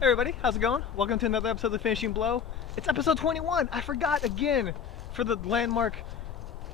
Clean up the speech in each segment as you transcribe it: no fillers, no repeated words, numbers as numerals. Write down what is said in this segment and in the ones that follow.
Hey everybody, how's it going? Welcome to another episode of The Finishing Blow. It's episode 21. I forgot again for the landmark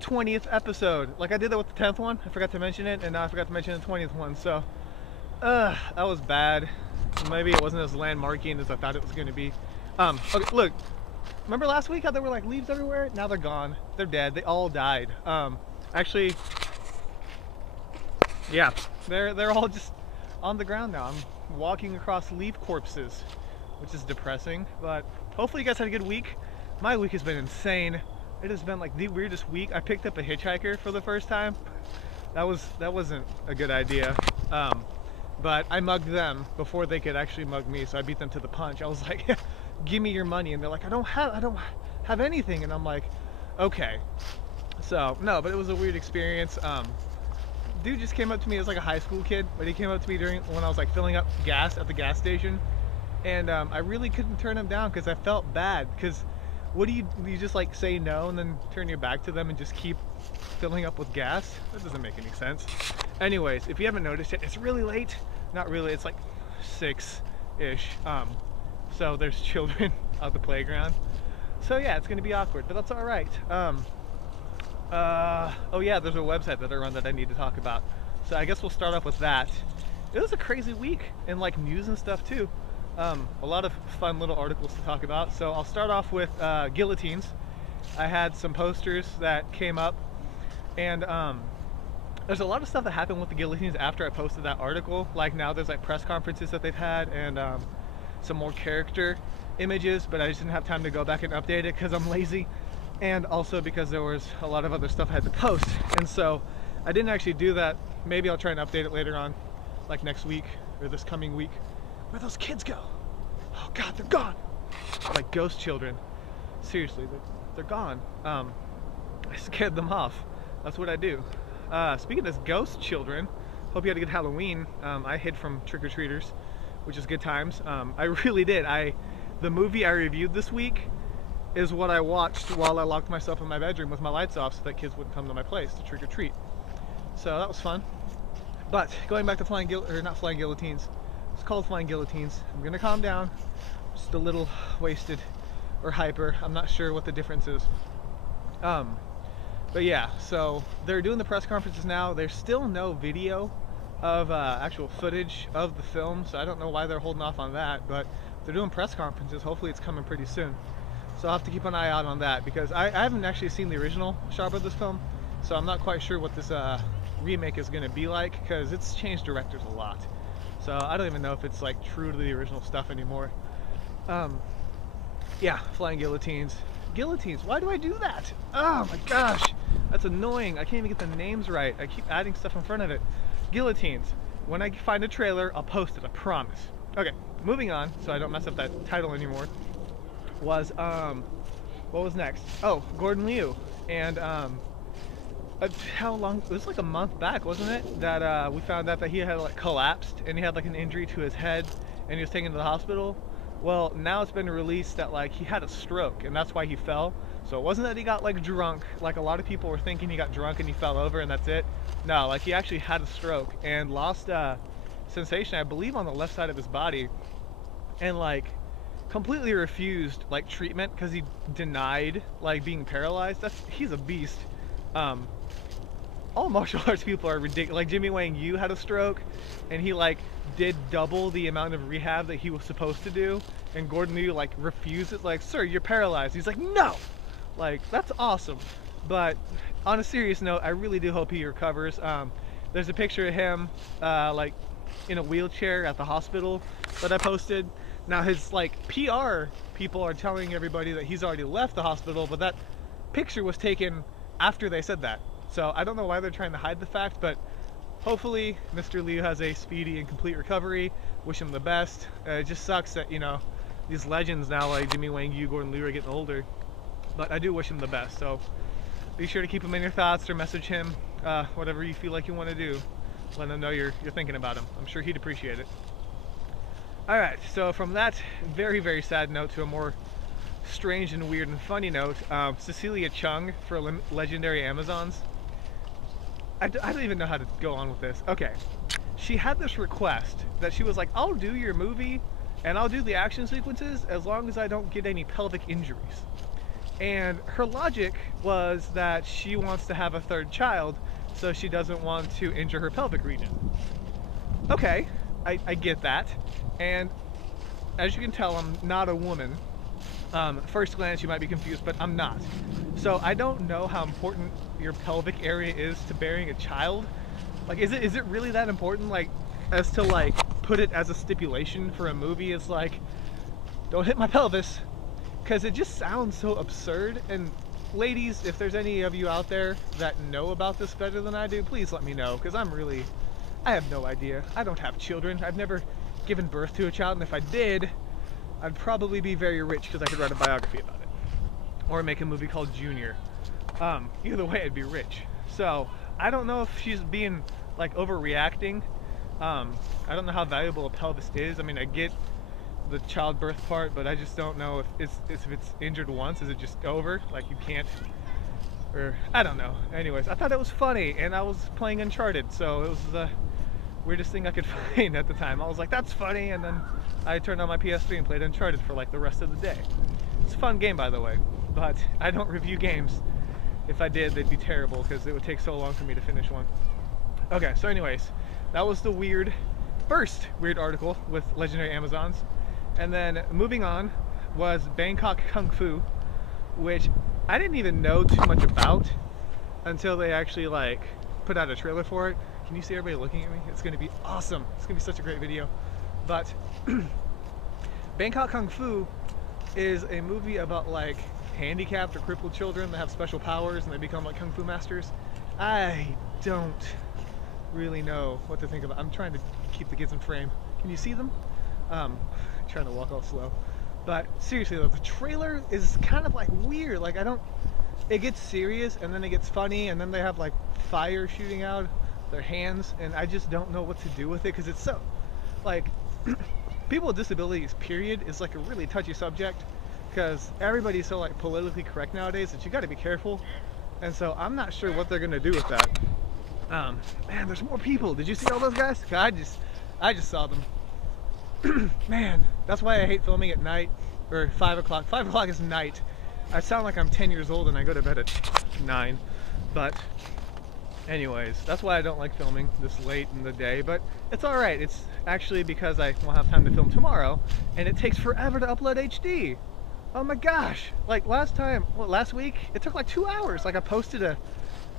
20th episode. Like I did that with the 10th one. I forgot to mention it, and now I forgot to mention the 20th one. So, that was bad. Maybe it wasn't as landmarking as I thought it was going to be. Okay, look. Remember last week how there were like leaves everywhere? Now they're gone. They're dead. They all died. Actually, yeah, they're all just on the ground now. I'm walking across leaf corpses, which is depressing, but hopefully you guys had a good week. My week has been insane. It has been like the weirdest week. I picked up a hitchhiker for the first time. That wasn't a good idea. But I mugged them before they could actually mug me, so I beat them to the punch. I was like, give me your money, and they're like, I don't have anything, and I'm like, okay. So no, but it was a weird experience. Dude just came up to me as like a high school kid, but he came up to me when I was like filling up gas at the gas station, and I really couldn't turn him down because I felt bad. Because what do you just like say no and then turn your back to them and just keep filling up with gas? That doesn't make any sense. Anyways, if you haven't noticed it, it's really late. Not really, it's like 6-ish. So there's children at the playground. So yeah, it's gonna be awkward, but that's all right. Oh yeah, there's a website that I run that I need to talk about. So I guess we'll start off with that. It was a crazy week in like news and stuff too. A lot of fun little articles to talk about. So I'll start off with guillotines. I had some posters that came up, and there's a lot of stuff that happened with the guillotines after I posted that article. Like now there's like press conferences that they've had, and some more character images, but I just didn't have time to go back and update it because I'm lazy. And also because there was a lot of other stuff I had to post, and so I didn't actually do that. Maybe I'll try and update it later on, like next week or this coming week. Where'd those kids go? Oh god, they're gone. Like ghost children. Seriously, they're gone. I scared them off. That's what I do. Speaking of ghost children, hope you had a good Halloween. I hid from trick-or-treaters, which is good times. I really did. The movie I reviewed this week is what I watched while I locked myself in my bedroom with my lights off so that kids wouldn't come to my place to trick or treat. So that was fun. But going back to not flying guillotines. It's called flying guillotines. I'm gonna calm down. Just a little wasted or hyper. I'm not sure what the difference is. But yeah, so they're doing the press conferences now. There's still no video of actual footage of the film, so I don't know why they're holding off on that, but they're doing press conferences. Hopefully it's coming pretty soon. So I'll have to keep an eye out on that because I haven't actually seen the original Shaw Brothers film, so I'm not quite sure what this remake is going to be like because it's changed directors a lot. So I don't even know if it's like true to the original stuff anymore. Yeah, flying guillotines. Guillotines, why do I do that? Oh my gosh, that's annoying. I can't even get the names right. I keep adding stuff in front of it. Guillotines. When I find a trailer, I'll post it, I promise. Okay, moving on so I don't mess up that title anymore. Was what was next? Oh, Gordon Liu. And how long? It was like a month back, wasn't it? That we found out that he had like collapsed and he had like an injury to his head and he was taken to the hospital. Well, now it's been released that like he had a stroke and that's why he fell. So it wasn't that he got like drunk, like a lot of people were thinking he got drunk and he fell over and that's it. No, like he actually had a stroke and lost sensation, I believe, on the left side of his body, and like completely refused like treatment because he denied like being paralyzed. He's a beast. All martial arts people are ridiculous. Like Jimmy Wang Yu had a stroke and he like did double the amount of rehab that he was supposed to do, and Gordon Liu like refused it. Like, sir, you're paralyzed. He's like, no. Like, that's awesome. But on a serious note, I really do hope he recovers. There's a picture of him like in a wheelchair at the hospital that I posted. Now his like PR people are telling everybody that he's already left the hospital, but that picture was taken after they said that. So I don't know why they're trying to hide the fact, but hopefully Mr. Liu has a speedy and complete recovery. Wish him the best. It just sucks that, you know, these legends now like Jimmy Wang Yu, Gordon Liu are getting older, but I do wish him the best. So be sure to keep him in your thoughts or message him, whatever you feel like you want to do. Let him know you're thinking about him. I'm sure he'd appreciate it. Alright, so from that very, very sad note to a more strange and weird and funny note, Cecilia Chung for Legendary Amazons. I don't even know how to go on with this. Okay, she had this request that she was like, I'll do your movie and I'll do the action sequences as long as I don't get any pelvic injuries. And her logic was that she wants to have a third child, so she doesn't want to injure her pelvic region. Okay, I get that. And as you can tell, I'm not a woman. First glance, you might be confused, but I'm not. So I don't know how important your pelvic area is to bearing a child. Like, is it really that important? Like, as to like put it as a stipulation for a movie? It's like, don't hit my pelvis, because it just sounds so absurd. And ladies, if there's any of you out there that know about this better than I do, please let me know, because I have no idea. I don't have children. I've never given birth to a child, and if I did, I'd probably be very rich because I could write a biography about it, or make a movie called Junior. Either way, I'd be rich. So I don't know if she's being like overreacting. I don't know how valuable a pelvis is. I mean, I get the childbirth part, but I just don't know if it's injured once, is it just over? Like, you can't, or I don't know. Anyways, I thought it was funny, and I was playing Uncharted, so it was the weirdest thing I could find at the time. I was like, that's funny, and then I turned on my PS3 and played Uncharted for like the rest of the day. It's a fun game, by the way, but I don't review games. If I did, they'd be terrible because it would take so long for me to finish one. Okay, so anyways, that was the first weird article with Legendary Amazons. And then moving on was Bangkok Kung Fu, which I didn't even know too much about until they actually like put out a trailer for it. Can you see everybody looking at me? It's gonna be awesome. It's gonna be such a great video. But Bangkok Kung Fu is a movie about like handicapped or crippled children that have special powers and they become like Kung Fu masters. I don't really know what to think about. I'm trying to keep the kids in frame. Can you see them? Trying to walk all slow. But seriously though, the trailer is kind of like weird. Like, it gets serious and then it gets funny and then they have like fire shooting out their hands, and I just don't know what to do with it because it's so like people with disabilities period is like a really touchy subject because everybody's so like politically correct nowadays that you got to be careful, and so I'm not sure what they're gonna do with that. Man, there's more people. Did you see all those guys? I just saw them. Man, that's why I hate filming at night or 5 o'clock. 5 o'clock is night. I sound like I'm 10 years old and I go to bed at 9, but anyways, that's why I don't like filming this late in the day, but it's alright. It's actually because I won't have time to film tomorrow, and it takes forever to upload HD. Oh my gosh. Like last week, it took like 2 hours. Like, I posted a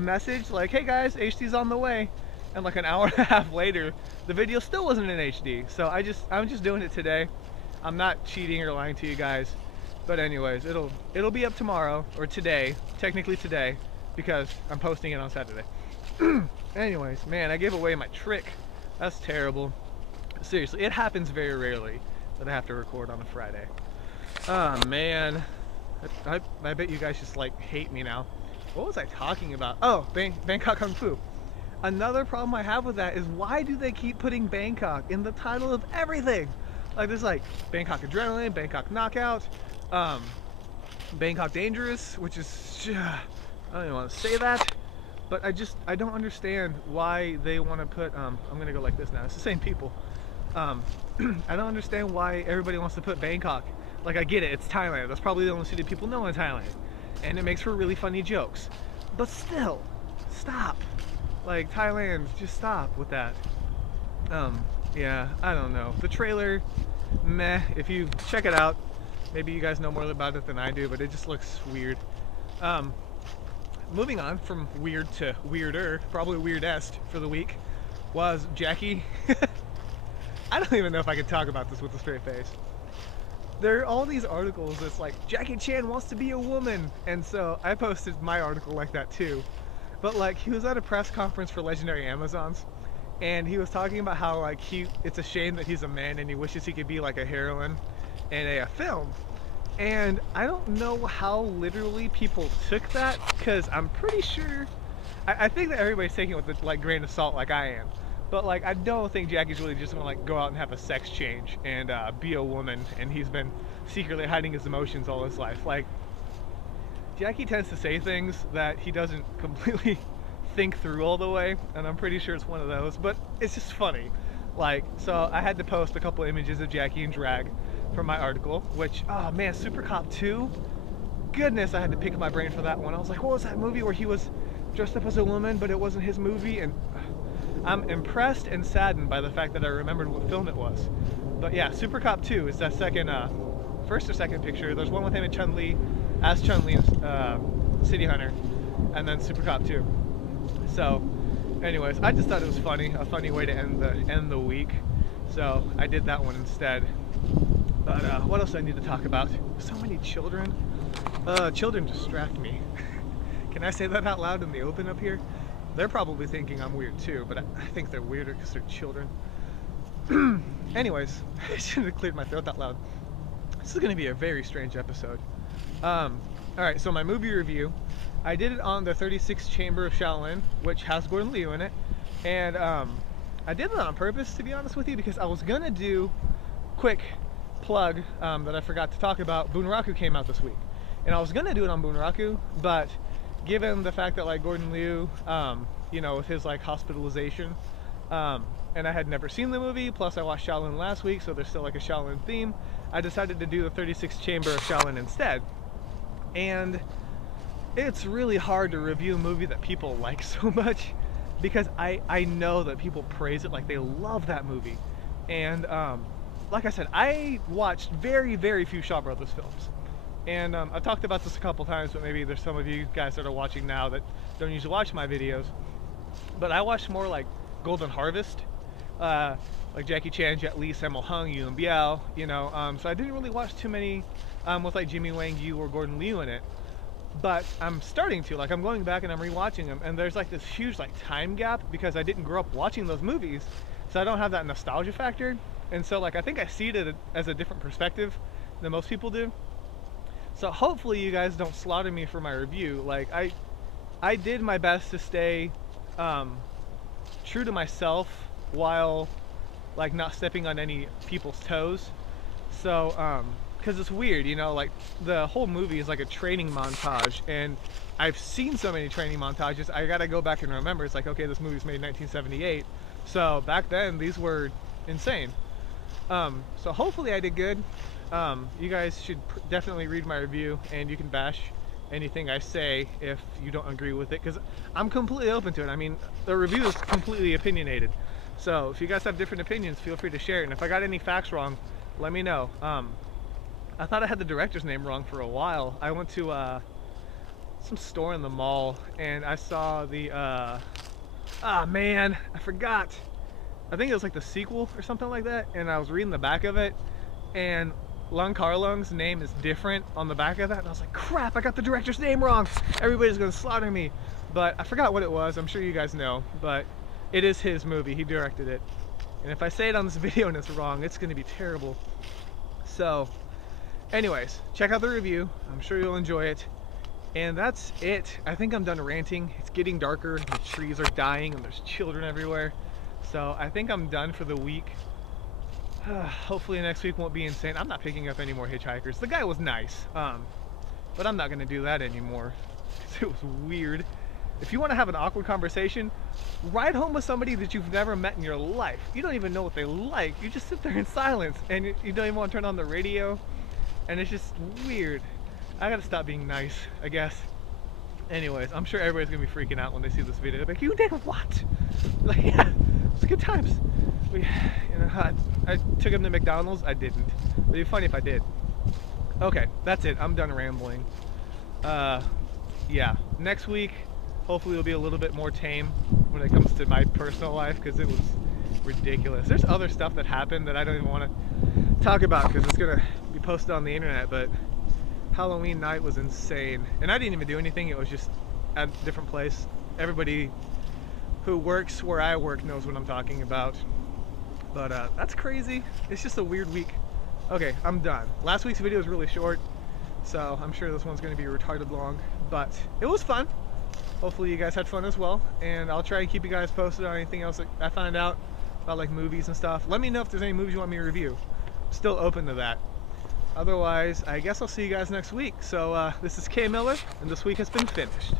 message like, hey guys, HD's on the way. And like an hour and a half later, the video still wasn't in HD. So I'm just doing it today. I'm not cheating or lying to you guys. But anyways, it'll be up tomorrow, or today, technically today, because I'm posting it on Saturday. Anyways, man, I gave away my trick. That's terrible. Seriously, it happens very rarely that I have to record on a Friday. Oh man, I bet you guys just like hate me now. What was I talking about? Oh, Bangkok Kung Fu. Another problem I have with that is, why do they keep putting Bangkok in the title of everything? Like, there's like Bangkok Adrenaline, Bangkok Knockout, Bangkok Dangerous, which is, I don't even want to say that. But I don't understand why they want to put, I'm going to go like this now, it's the same people. I don't understand why everybody wants to put Bangkok. Like, I get it, it's Thailand, that's probably the only city people know in Thailand. And it makes for really funny jokes. But still, stop. Like, Thailand, just stop with that. Yeah, I don't know. The trailer, meh. If you check it out, maybe you guys know more about it than I do, but it just looks weird. Moving on from weird to weirder, probably weirdest for the week, was Jackie. I don't even know if I can talk about this with a straight face. There are all these articles that's like, Jackie Chan wants to be a woman, and so I posted my article like that too. But like, he was at a press conference for Legendary Amazons, and he was talking about how like it's a shame that he's a man and he wishes he could be like a heroine in a film. And I don't know how literally people took that, because I'm pretty sure, I think that everybody's taking it with a like grain of salt like I am. But like, I don't think Jackie's really just gonna like go out and have a sex change and be a woman, and he's been secretly hiding his emotions all his life. Like, Jackie tends to say things that he doesn't completely think through all the way, and I'm pretty sure it's one of those, but it's just funny. Like, so I had to post a couple images of Jackie in drag for my article, which, oh man, Super Cop 2, goodness, I had to pick my brain for that one. I was like, what was that movie where he was dressed up as a woman, but it wasn't his movie? And I'm impressed and saddened by the fact that I remembered what film it was. But yeah, Super Cop 2 is that second, first or second picture. There's one with him and Chun-Li, as Chun-Li in City Hunter, and then Super Cop 2. So, anyways, I just thought it was funny, a funny way to end the week. So I did that one instead. But what else do I need to talk about? So many children. Children distract me. Can I say that out loud in the open up here? They're probably thinking I'm weird too, but I think they're weirder because they're children. Anyways, I should have cleared my throat that loud. This is going to be a very strange episode. Alright, so my movie review, I did it on the 36th Chamber of Shaolin, which has Gordon Liu in it. And I did it on purpose, to be honest with you, because I was going to do, quick plug that I forgot to talk about, Bunraku came out this week. And I was going to do it on Bunraku, but given the fact that like Gordon Liu, you know, with his like hospitalization, and I had never seen the movie, plus I watched Shaolin last week, so there's still like a Shaolin theme, I decided to do the 36th Chamber of Shaolin instead. And it's really hard to review a movie that people like so much, because I know that people praise it, like they love that movie. And like I said, I watched very, very few Shaw Brothers films. And I've talked about this a couple times, but maybe there's some of you guys that are watching now that don't usually watch my videos. But I watched more like Golden Harvest, like Jackie Chan, Jet Li, Sammo Hung, Yuen Biao, you know. So I didn't really watch too many with like Jimmy Wang Yu or Gordon Liu in it. But I'm starting to, like I'm going back and I'm rewatching them, and there's like this huge like time gap because I didn't grow up watching those movies, so I don't have that nostalgia factor. And so like I think I see it as a different perspective than most people do. So hopefully you guys don't slaughter me for my review. Like I did my best to stay true to myself while like not stepping on any people's toes. So because it's weird, you know, like the whole movie is like a training montage, and I've seen so many training montages, I gotta go back and remember. It's like, okay, this movie's made in 1978, so back then these were insane. So hopefully I did good. You guys should definitely read my review, and you can bash anything I say if you don't agree with it, because I'm completely open to it. I mean, the review is completely opinionated, so if you guys have different opinions, feel free to share it. And if I got any facts wrong, let me know. I thought I had the director's name wrong for a while. I went to some store in the mall, and I saw the man, I forgot. I think it was like the sequel or something like that, and I was reading the back of it, and Lung Karlung's name is different on the back of that, and I was like, crap, I got the director's name wrong. Everybody's gonna slaughter me. But I forgot what it was. I'm sure you guys know, but it is his movie. He directed it. And if I say it on this video and it's wrong, it's gonna be terrible. So anyways, check out the review. I'm sure you'll enjoy it. And that's it. I think I'm done ranting. It's getting darker, the trees are dying, and there's children everywhere. So I think I'm done for the week. Hopefully next week won't be insane. I'm not picking up any more hitchhikers. The guy was nice, but I'm not gonna do that anymore. It was weird. If you want to have an awkward conversation, ride home with somebody that you've never met in your life. You don't even know what they like. You just sit there in silence, and you don't even want to turn on the radio, and it's just weird. I gotta stop being nice, I guess. Anyways, I'm sure everybody's gonna be freaking out when they see this video. They're like, you did what? Like, yeah, it was good times. I took him to McDonald's. I didn't. It'd be funny if I did. Okay, that's it. I'm done rambling. Yeah, next week hopefully it'll be a little bit more tame when it comes to my personal life, because it was ridiculous. There's other stuff that happened that I don't even want to talk about because it's gonna be posted on the internet, but Halloween night was insane, and I didn't even do anything. It was just at a different place. Everybody who works where I work knows what I'm talking about. But that's crazy. It's just a weird week. Okay, I'm done. Last week's video was really short, so I'm sure this one's going to be retarded long, but it was fun. Hopefully you guys had fun as well, and I'll try and keep you guys posted on anything else that I find out about, like movies and stuff. Let me know if there's any movies you want me to review. I'm still open to that. Otherwise, I guess I'll see you guys next week. So this is K Miller, and this week has been finished.